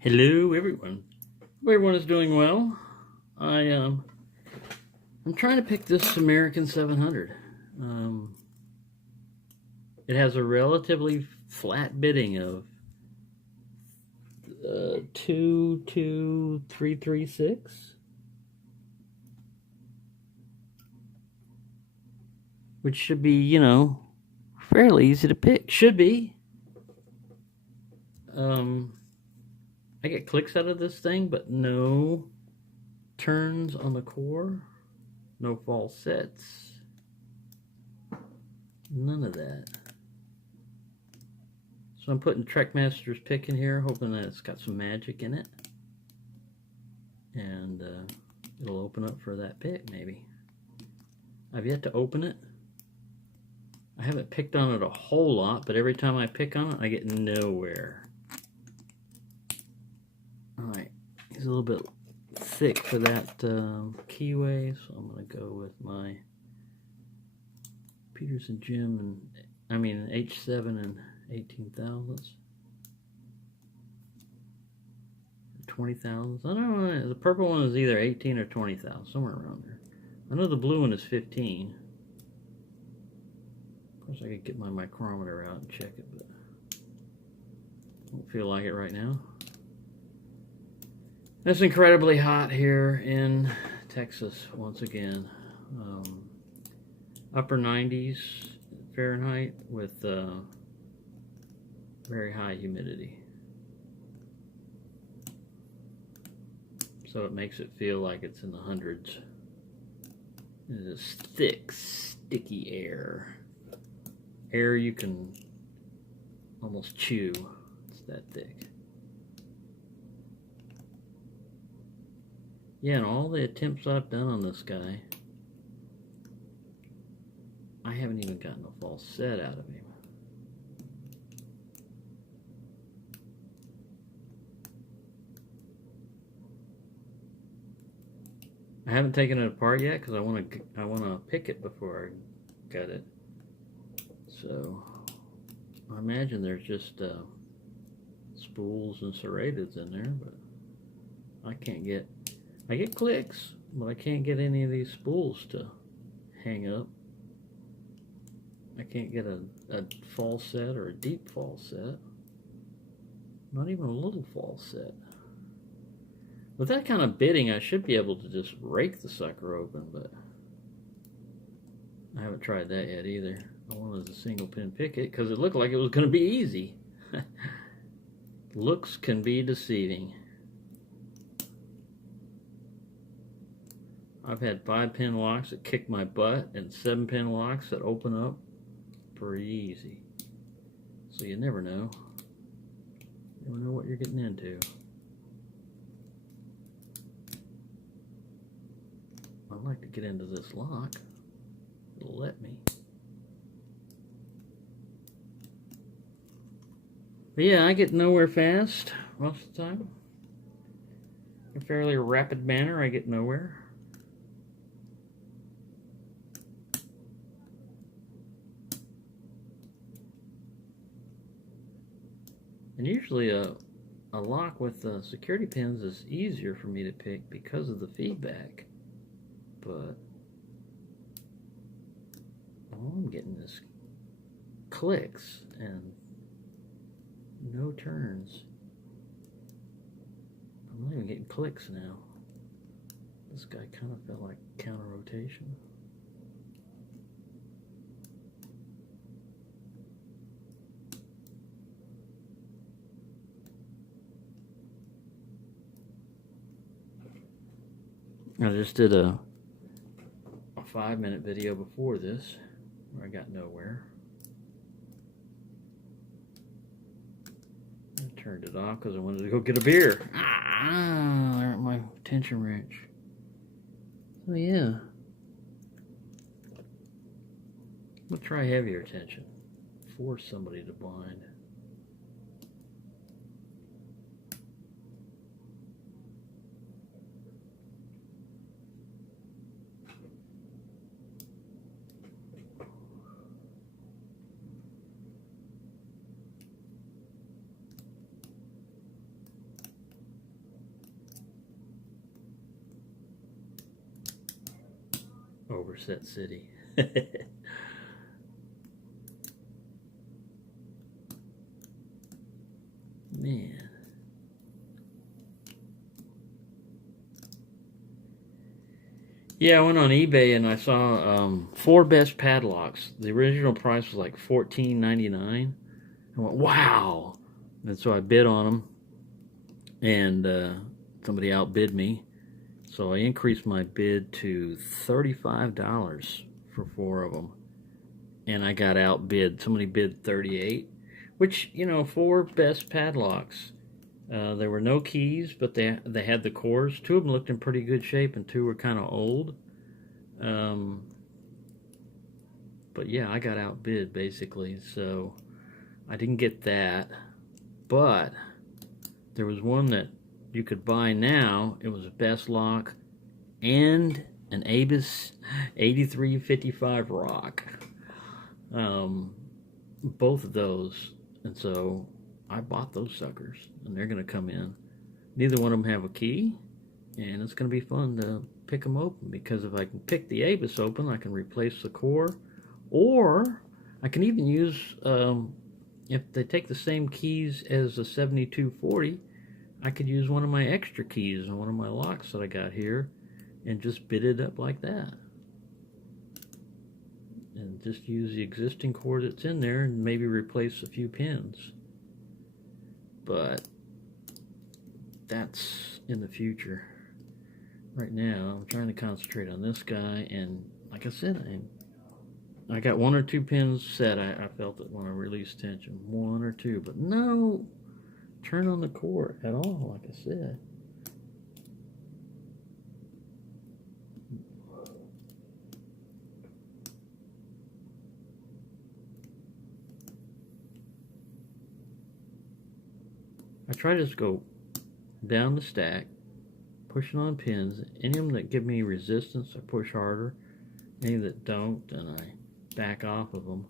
Hello, everyone. Hope everyone is doing well. I'm trying to pick this American 700. It has a relatively flat bidding of 22336, which should be, fairly easy to pick. Should be. I get clicks out of this thing, but no turns on the core, no false sets, none of that. So I'm putting Trekmaster's pick in here, hoping that it's got some magic in it, and it'll open up for that pick maybe. I've yet to open it. I haven't picked on it a whole lot, but every time I pick on it, I get nowhere. Alright, he's a little bit thick for that keyway, so I'm going to go with my Peterson Jim and H7 and 18 thousandths. 20 thousandths. I don't know. The purple one is either 18 or 20 thousandths, somewhere around there. I know the blue one is 15. Of course, I could get my micrometer out and check it, but I don't feel like it right now. It's incredibly hot here in Texas once again. Upper 90s Fahrenheit with very high humidity. So it makes it feel like it's in the hundreds. It is thick, sticky air. Air you can almost chew. It's that thick. Yeah, and all the attempts I've done on this guy, I haven't even gotten a false set out of him. I haven't taken it apart yet because I want to pick it before I cut it. So I imagine there's just spools and serrateds in there, but I get clicks, but I can't get any of these spools to hang up. I can't get a false set or a deep false set. Not even a little false set. With that kind of bidding, I should be able to just rake the sucker open, but I haven't tried that yet either. I wanted to single pin pick it because it looked like it was going to be easy. Looks can be deceiving. I've had 5-pin locks that kick my butt and 7-pin locks that open up pretty easy. So you never know. You never know what you're getting into. I'd like to get into this lock. It'll let me. But yeah, I get nowhere fast most of the time. In a fairly rapid manner, I get nowhere. And usually a lock with security pins is easier for me to pick because of the feedback. But all I'm getting is clicks and no turns. I'm not even getting clicks now. This guy kind of felt like counter rotation. I just did a 5-minute video before this where I got nowhere. I turned it off because I wanted to go get a beer. There at my tension wrench. So yeah. We'll try heavier tension. Force somebody to blind. Overset City. Man. Yeah, I went on eBay and I saw 4 best padlocks. The original price was like $14.99. I went, wow! And so I bid on them, and somebody outbid me. So I increased my bid to $35 for 4 of them. And I got outbid. Somebody bid $38, which, you know, 4 best padlocks. There were no keys, but they had the cores. 2 of them looked in pretty good shape, and 2 were kind of old. But yeah, I got outbid basically, so I didn't get that. But there was one that you could buy now. It was a best lock and an Abus 8355 rock. Both of those, and so I bought those suckers, and they're going to come in. Neither one of them have a key, and it's going to be fun to pick them open, because if I can pick the Abus open, I can replace the core, or I can even use, if they take the same keys as the 7240, I could use one of my extra keys on one of my locks that I got here and just bit it up like that. And just use the existing core that's in there and maybe replace a few pins. But that's in the future. Right now, I'm trying to concentrate on this guy, and like I said, I got 1 or 2 pins set. I felt it when I released tension. 1 or 2, but no turn on the core at all, like I said. I try to just go down the stack, pushing on pins. Any of them that give me resistance, I push harder. Any that don't, then I back off of them.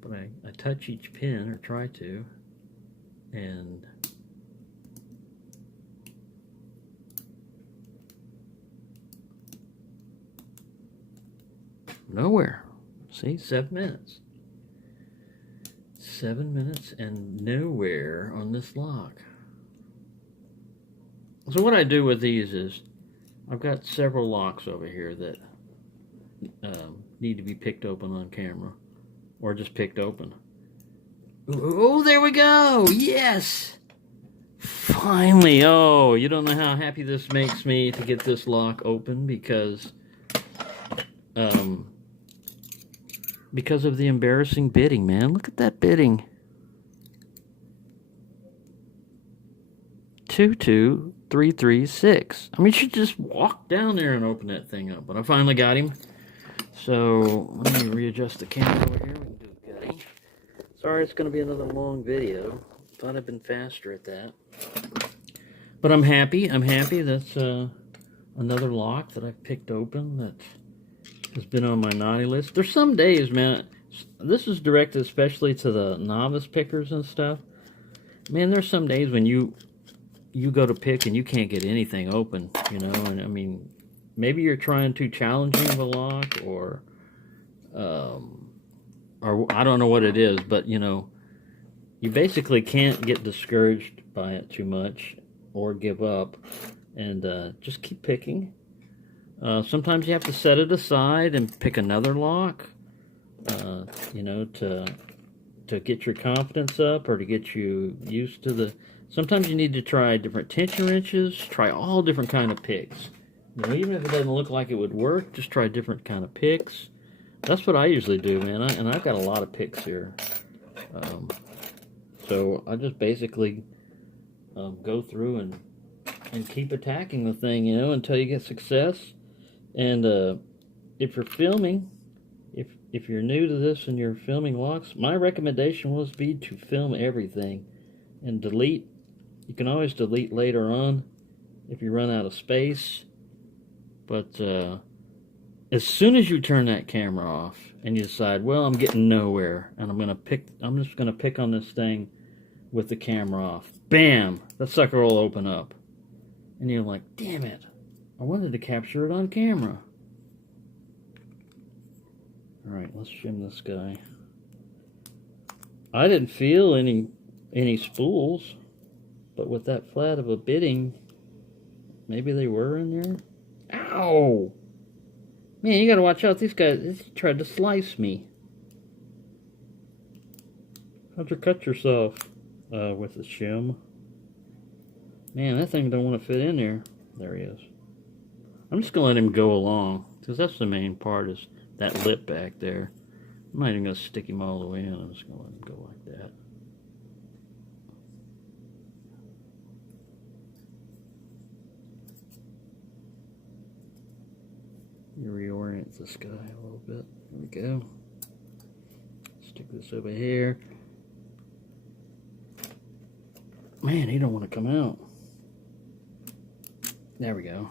But I touch each pin, or try to, and nowhere. See, 7 minutes. 7 minutes and nowhere on this lock. So what I do with these is, I've got several locks over here that need to be picked open on camera, or just picked open. Oh, there we go! Yes! Finally! Oh, you don't know how happy this makes me to get this lock open, because of the embarrassing bidding, man. Look at that bidding. 22336. I mean, you should just walk down there and open that thing up. But I finally got him. So let me readjust the camera over here. We can do gutting. Sorry, it's going to be another long video. Thought I'd been faster at that. But I'm happy. I'm happy. That's another lock that I've picked open that has been on my naughty list. There's some days, man. This is directed especially to the novice pickers and stuff. Man, there's some days when you go to pick and you can't get anything open, you know. And I mean, maybe you're trying too challenging of a lock, or I don't know what it is, but you know, you basically can't get discouraged by it too much or give up, and just keep picking. Sometimes you have to set it aside and pick another lock, you know, to get your confidence up, or to get you used to the. Sometimes you need to try different tension wrenches, try all different kind of picks. You know, even if it doesn't look like it would work, just try different kind of picks. That's what I usually do, man. And I've got a lot of picks here. So I just basically go through and keep attacking the thing, you know, until you get success. And if you're filming, if you're new to this and you're filming locks, my recommendation would be to film everything and delete. You can always delete later on if you run out of space. But as soon as you turn that camera off and you decide, well, I'm getting nowhere, and I'm just gonna pick on this thing with the camera off. Bam! That sucker will open up, and you're like, damn it! I wanted to capture it on camera. Alright, let's shim this guy. I didn't feel any spools, but with that flat of a bitting, maybe they were in there? Ow! Man, you gotta watch out. These guys tried to slice me. How'd you cut yourself? With a shim. Man, that thing don't want to fit in there. There he is. I'm just gonna let him go along, because that's the main part, is that lip back there. I'm not even gonna stick him all the way in. I'm just gonna let him go like that. You reorient this guy a little bit. There we go. Stick this over here. Man, he don't want to come out. There we go.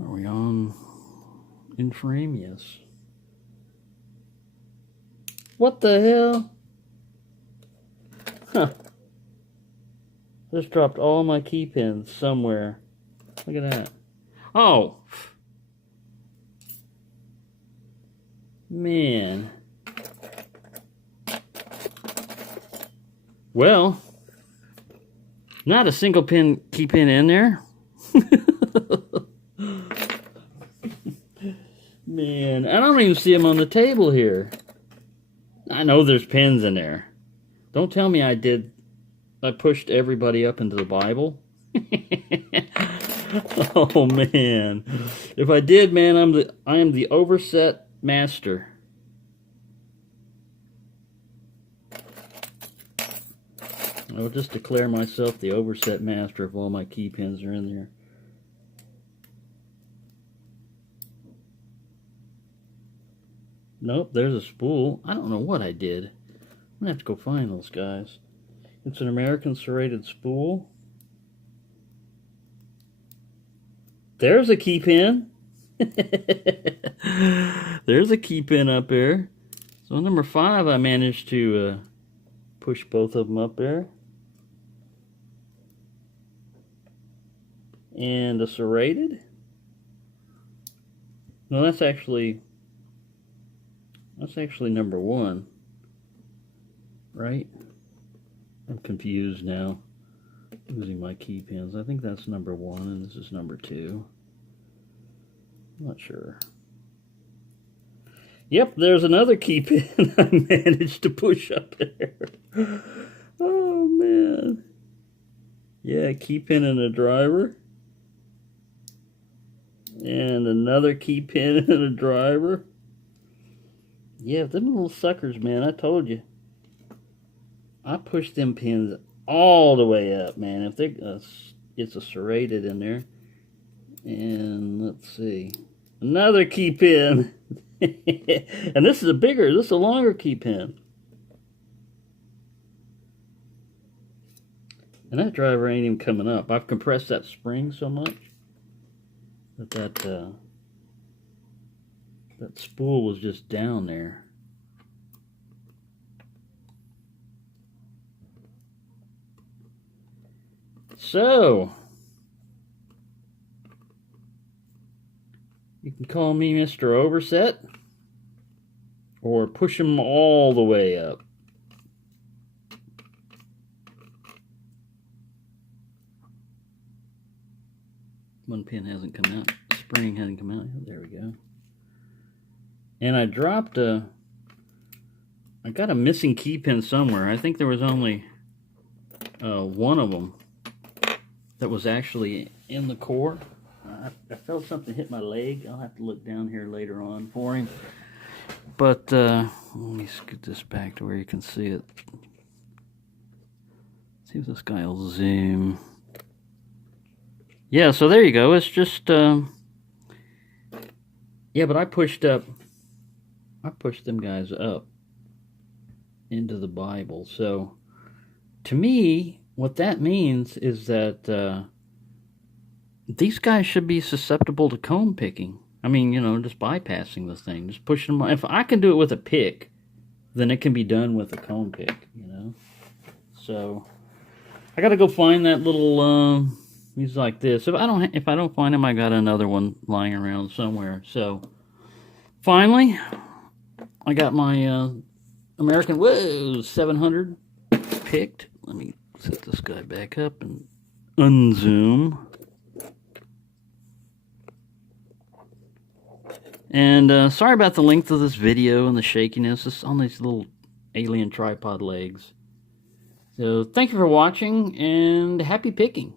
Are we on in frame? Yes. What the hell? Huh. Just dropped all my key pins somewhere. Look at that. Oh! Man. Well, not a single key pin in there. Man, I don't even see them on the table here. I know there's pins in there. Don't tell me I pushed everybody up into the Bible. Oh man. If I did, man, I am the overset master. I'll just declare myself the overset master if all my key pins are in there. Nope, there's a spool. I don't know what I did. I'm gonna have to go find those guys. It's an American serrated spool. There's a key pin. There's a key pin up there. So number 5, I managed to push both of them up there. And a serrated. No, that's actually number 1, right? I'm confused now, losing my key pins. I think that's number 1 and this is number 2. I'm not sure. Yep, there's another key pin I managed to push up there. Oh man. Yeah, key pin and a driver. And another key pin and a driver. Yeah, them little suckers, man, I told you. I pushed them pins all the way up, man. If they, it's a serrated in there. And let's see. Another key pin. And this is a longer key pin. And that driver ain't even coming up. I've compressed that spring so much that spool was just down there. So, you can call me Mr. Overset, or push them all the way up. One pin hasn't come out. Spring hasn't come out yet. There we go. And I dropped I got a missing key pin somewhere. I think there was only one of them that was actually in the core. I felt something hit my leg. I'll have to look down here later on for him. But let me scoot this back to where you can see it. See if this guy will zoom. Yeah, so there you go. It's just yeah, but I pushed them guys up into the Bible. So to me, what that means is that these guys should be susceptible to comb picking. I mean, you know, just bypassing the thing, just pushing them. If I can do it with a pick, then it can be done with a comb pick, you know. So I got to go find that little He's like this. If I don't find him, I got another one lying around somewhere. So finally, I got my American 700 picked. Let me set this guy back up and unzoom. And sorry about the length of this video and the shakiness. It's on these little alien tripod legs. So thank you for watching and happy picking.